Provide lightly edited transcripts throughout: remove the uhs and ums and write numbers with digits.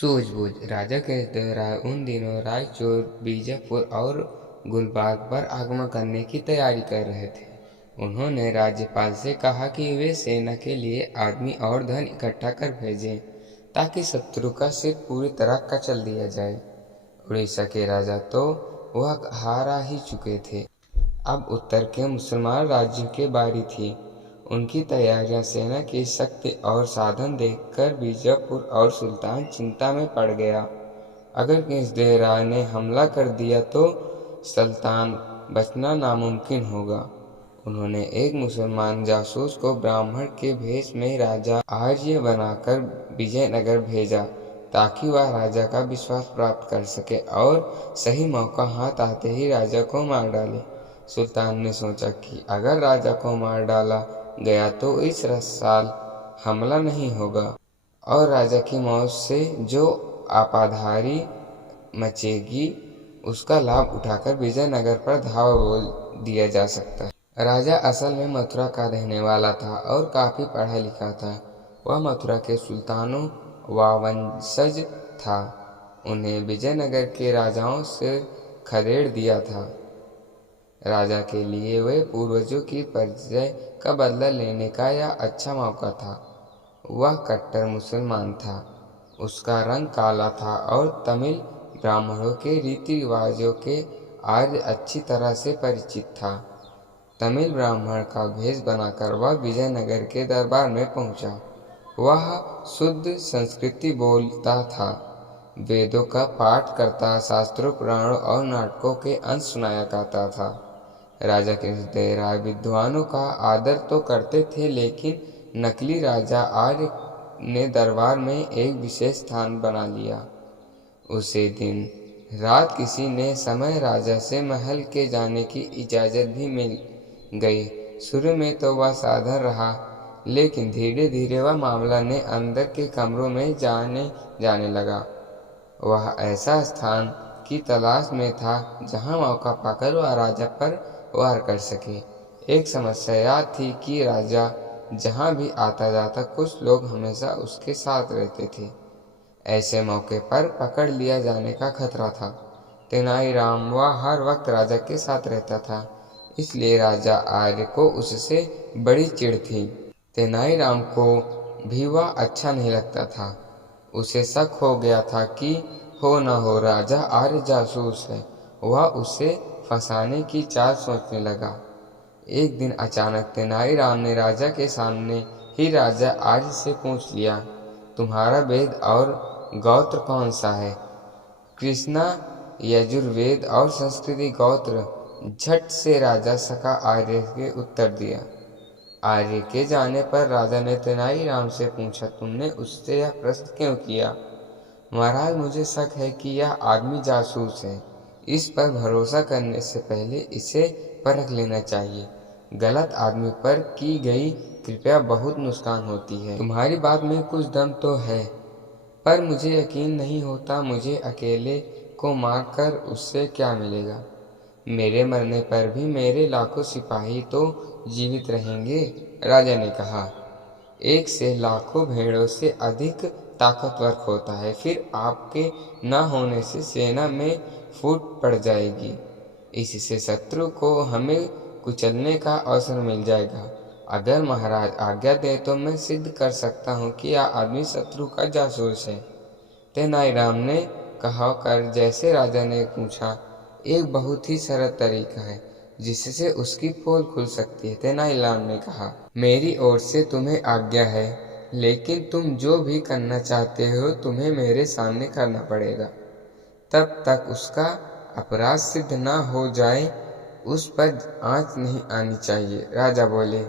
सूझबूझ। राजा कृष्णदेवराय उन दिनों रायचूर, बीजापुर और गुलबर्ग पर आक्रमण करने की तैयारी कर रहे थे। उन्होंने राज्यपाल से कहा कि वे सेना के लिए आदमी और धन इकट्ठा कर भेजें ताकि शत्रु का सिर पूरी तरह कचल दिया जाए। उड़ीसा के राजा तो वह हारा ही चुके थे। अब उत्तर के मुसलमान राज्यों की बारी थी। उनकी तैयारियां सेना की शक्ति और साधन देखकर बीजापुर और सुल्तान चिंता में पड़ गया। अगर कृष्णदेवराय ने हमला कर दिया तो सुल्तान बचना नामुमकिन होगा। उन्होंने एक मुसलमान जासूस को ब्राह्मण के भेष में राजा आर्य बनाकर विजयनगर भेजा ताकि वह राजा का विश्वास प्राप्त कर सके और सही मौका हाथ आते ही राजा को मार डाले। सुल्तान ने सोचा कि अगर राजा को मार डाला गया तो इस साल हमला नहीं होगा और राजा की मौत से जो आपाधारी मचेगी उसका लाभ उठाकर विजयनगर पर धावा बोल दिया जा सकता है। राजा असल में मथुरा का रहने वाला था और काफी पढ़ा लिखा था। वह मथुरा के सुल्तानों व वंशज था। उन्हें विजयनगर के राजाओं से खदेड़ दिया था। राजा के लिए वे पूर्वजों की परिचय का बदला लेने का यह अच्छा मौका था। वह कट्टर मुसलमान था। उसका रंग काला था और तमिल ब्राह्मणों के रीति रिवाजों के आर्य अच्छी तरह से परिचित था। तमिल ब्राह्मण का भेष बनाकर वह विजयनगर के दरबार में पहुंचा। वह शुद्ध संस्कृति बोलता था, वेदों का पाठ करता, शास्त्रों, पुराणों और नाटकों के अंश सुनाया करता था। राजा कृष्णदेवराय विद्वानों का आदर तो करते थे, लेकिन नकली राजा आर्य ने दरबार में एक विशेष स्थान बना लिया। उसी दिन रात किसी ने समय राजा से महल के जाने की इजाजत भी मिल गई। शुरू में तो वह साधारण रहा, लेकिन धीरे धीरे वह मामला ने अंदर के कमरों में जाने लगा। वह ऐसा स्थान की तलाश में था जहां मौका पाकर वह राजा पर वार कर सके। एक समस्या यह थी कि राजा जहां भी आता जाता कुछ लोग हमेशा उसके साथ रहते थे। ऐसे मौके पर पकड़ लिया जाने का खतरा था। तेनालीराम वह हर वक्त राजा के साथ रहता था, इसलिए राजा आर्य को उससे बड़ी चिढ़ थी। तेनालीराम को भी वह अच्छा नहीं लगता था। उसे शक हो गया था कि हो न हो राजा आर्य जासूस है। वह उसे फंसाने की चाल सोचने लगा। एक दिन अचानक तेनालीराम ने राजा के सामने ही राजा आर्य से पूछ लिया, तुम्हारा वेद और गोत्र कौन सा है? कृष्णा, यजुर्वेद और संस्कृति गोत्र। झट से राजा सका आर्य के उत्तर दिया। आर्य के जाने पर राजा ने तेनालीराम से पूछा, तुमने उससे यह प्रश्न क्यों किया? महाराज, मुझे शक है कि यह आदमी जासूस है। इस पर भरोसा करने से पहले इसे परख लेना चाहिए। गलत आदमी पर की गई कृपया बहुत नुकसान होती है। तुम्हारी बात में कुछ दम तो है, पर मुझे यकीन नहीं होता। मुझे अकेले को मारकर उससे क्या मिलेगा? मेरे मरने पर भी मेरे लाखों सिपाही तो जीवित रहेंगे। राजा ने कहा, एक से लाखों भेड़ों से अधिक ताकतवर होता है। फिर आपके न होने से सेना में फूट पड़ जाएगी। इससे शत्रु को हमें कुचलने का अवसर मिल जाएगा। अगर महाराज आज्ञा दे तो मैं सिद्ध कर सकता हूँ कि यह आदमी शत्रु का जासूस है। तेनालीराम ने कहा कर जैसे राजा ने पूछा, एक बहुत ही सरल तरीका है जिससे उसकी पोल खुल सकती है। तेनालीराम ने कहा, मेरी ओर से तुम्हें आज्ञा है, लेकिन तुम जो भी करना चाहते हो तुम्हें मेरे सामने करना पड़ेगा। तब तक उसका अपराध सिद्ध न हो जाए उस पर आंच नहीं आनी चाहिए। राजा बोले।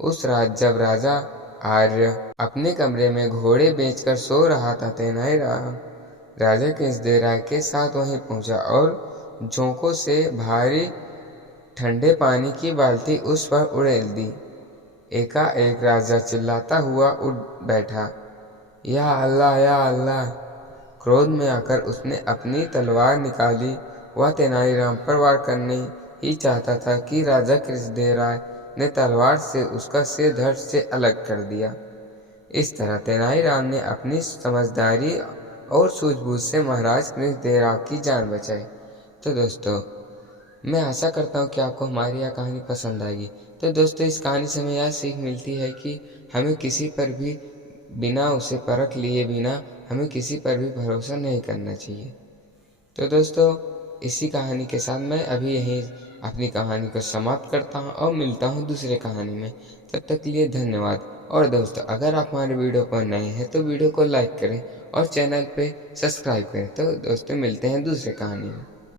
उस रात जब राजा आर्य अपने कमरे में घोड़े बेचकर सो रहा था, तेनालीराम राजा कृष्णदेवराय के साथ वहीं पहुंचा और झोंकों से भारी ठंडे पानी की बाल्टी उस पर उड़ेल दी। एकाएक राजा चिल्लाता हुआ उठ बैठा, या अल्लाह, या अल्लाह। क्रोध में आकर उसने अपनी तलवार निकाली। वह तेनालीराम पर वार करने ही चाहता था कि राजा कृष्णदेवराय ने तलवार से उसका सिर धड़ से अलग कर दिया। इस तरह तेनालीराम ने अपनी समझदारी और सूझबूझ से महाराज कृष्णदेवराय की जान बचाई। तो दोस्तों, मैं आशा करता हूँ कि आपको हमारी यह कहानी पसंद आएगी। तो दोस्तों, इस कहानी से हमें यह सीख मिलती है कि हमें किसी पर भी बिना उसे परख लिए बिना हमें किसी पर भी भरोसा नहीं करना चाहिए। तो दोस्तों, इसी कहानी के साथ मैं अभी यहीं अपनी कहानी को समाप्त करता हूँ और मिलता हूँ दूसरे कहानी में। तब तक के लिए धन्यवाद। और दोस्तों, अगर आप हमारे वीडियो पर नए हैं तो वीडियो को लाइक करें और चैनल पे सब्सक्राइब करें। तो दोस्तों, मिलते हैं दूसरे कहानी में।